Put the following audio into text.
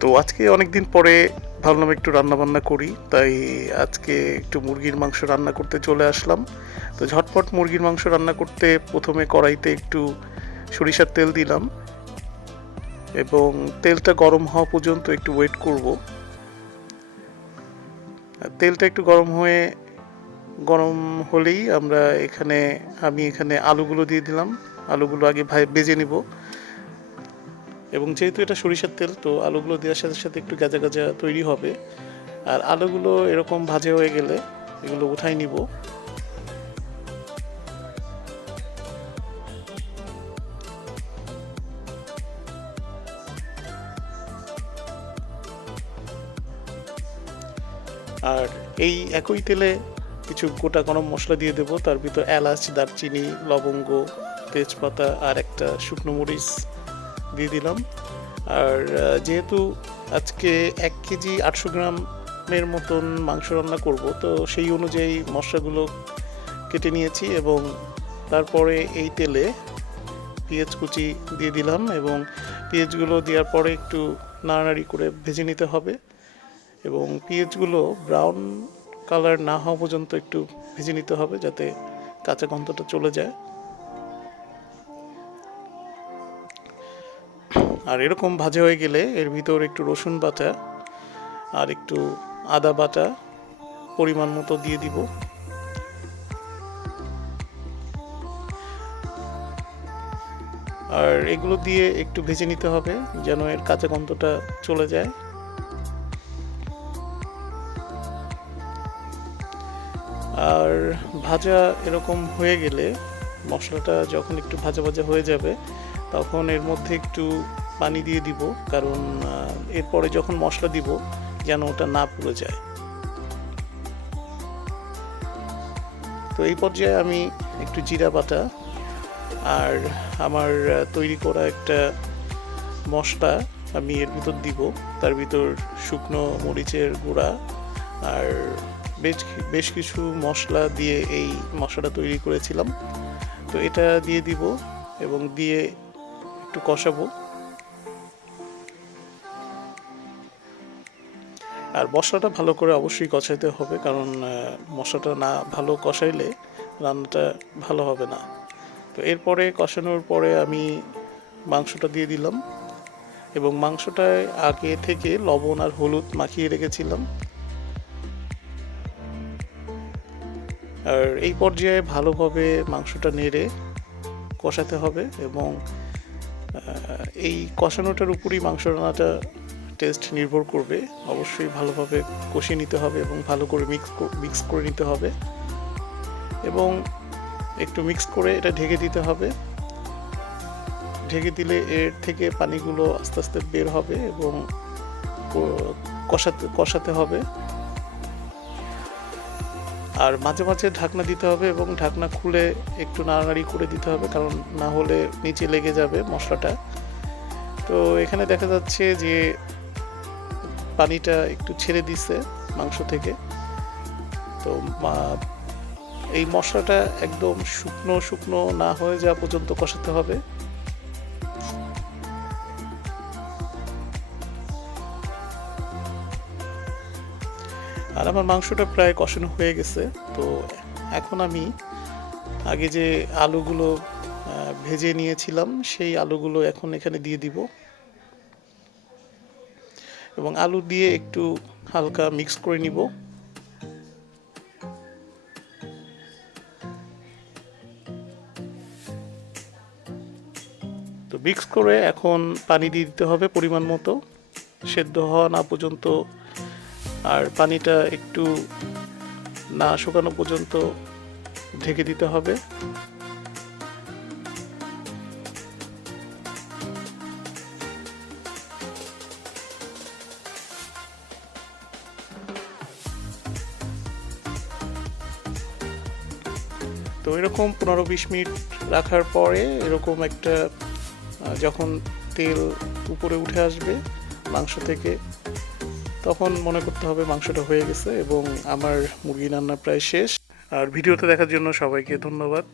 তো আজকে অনেক দিন পরে ভাবলাম একটু রান্না বান্না করি, তাই আজকে একটু মুরগির মাংস রান্না করতে চলে আসলাম। তো ঝটপট মুরগির মাংস রান্না করতে প্রথমে কড়াইতে একটু সরিষার তেল দিলাম এবং তেলটা গরম হওয়া পর্যন্ত একটু ওয়েট করব। তেলটা একটু গরম হলেই আমি এখানে আলুগুলো দিয়ে দিলাম। আলুগুলো আগে ভেজে নিব এবং যেহেতু এটা সরিষার তেল, তো আলুগুলো দেওয়ার সাথে সাথে একটু গাজা গাজা তৈরি হবে। আর আলুগুলো এরকম ভাজা হয়ে গেলে এগুলো উঠাই নিব। আর এই একই তেলে কিছু গোটা গরম মশলা দিয়ে দেবো, তার ভিতর এলাচ, দারচিনি, লবঙ্গ, তেজপাতা আর একটা শুকনো মরিচ দিয়ে দিলাম। আর যেহেতু আজকে 1 কেজি 800 গ্রামের মতন মাংস রান্না করব, তো সেই অনুযায়ী মশলাগুলো কেটে নিয়েছি এবং তারপরে এই তেলে পেঁয়াজ কুচি দিয়ে দিলাম এবং পেঁয়াজগুলো দেওয়ার পরে একটু নাড়ানাড়ি করে ভেজে নিতে হবে এবং পেঁয়াজগুলো ব্রাউন কালার না হওয়া পর্যন্ত একটু ভেজে নিতে হবে, যাতে কাঁচা গন্ধটা চলে যায়। আর এরকম ভাজা হয়ে গেলে এর ভিতর একটু রসুন বাটা আর একটু আদা বাটা পরিমাণ মতো দিয়ে দিব। আর এগুলো দিয়ে একটু ভেজে নিতে হবে যেন এর কাঁচা গন্ধটা চলে যায়। আর ভাজা এরকম হয়ে গেলে, মশলাটা যখন একটু ভাজা ভাজা হয়ে যাবে, তখন এর মধ্যে একটু পানি দিয়ে দিব, কারণ এরপরে যখন মশলা দিব যেন ওটা না পুড়ে যায়। তো এই পর্যায়ে আমি একটু জিরা বাটা আর আমার তৈরি করা একটা মশলা আমি এর ভিতর দিব। তার ভিতর শুকনো মরিচের গুঁড়া আর বেশ কিছু মশলা দিয়ে এই মশলাটা তৈরি করেছিলাম, তো এটা দিয়ে দিব এবং দিয়ে একটু কষাবো। আর মশলাটা ভালো করে অবশ্যই কষাইতে হবে, কারণ মশলাটা না ভালো কষাইলে রান্নাটা ভালো হবে না। তো এরপরে কষানোর পরে আমি মাংসটা দিয়ে দিলাম এবং মাংসটায় আগে থেকে লবণ আর হলুদ মাখিয়ে রেখেছিলাম। আর এই পর্যায়ে ভালোভাবে মাংসটা নেড়ে কষাতে হবে এবং এই কষানোটার উপরই মাংস রান্নাটা টেস্ট নির্ভর করবে। অবশ্যই ভালোভাবে কষিয়ে নিতে হবে এবং ভালো করে মিক্স করে নিতে হবে এবং একটু মিক্স করে এটা ঢেকে দিতে হবে। ঢেকে দিলে এর থেকে পানিগুলো আস্তে আস্তে বের হবে এবং কষাতে হবে। আর মাঝে মাঝে ঢাকনা দিতে হবে এবং ঢাকনা খুলে একটু নাড়ানাড়ি করে দিতে হবে, কারণ না হলে নিচে লেগে যাবে মশলাটা। তো এখানে দেখা যাচ্ছে যে পানিটা একটু ছেড়ে দিছে মাংস থেকে। তো এই মশলাটা একদম শুকনো শুকনো না হয়ে যাওয়া পর্যন্ত কষাতে হবে। আর আমার মাংসটা প্রায় কষানো হয়ে গেছে। তো এখন আমি আগে যে আলুগুলো ভেজে নিয়েছিলাম সেই আলুগুলো এখন এখানে দিয়ে দিব এবং আলু দিয়ে একটু হালকা মিক্স করে নিব। তো মিক্স করে এখন পানি দিয়ে দিতে হবে পরিমাণ মতো, সেদ্ধ হওয়া না পর্যন্ত আর পানিটা একটু না শুকানো পর্যন্ত ঢেকে দিতে হবে। তো এরকম 15-20 মিনিট রাখার পরে এরকম একটা যখন তেল উপরে উঠে আসবে মাংস থেকে, তখন মনে করতে হবে মাংসটা হয়ে গেছে এবং আমার মুরগি রান্না প্রায় শেষ। আর ভিডিওতে দেখার জন্য সবাইকে ধন্যবাদ।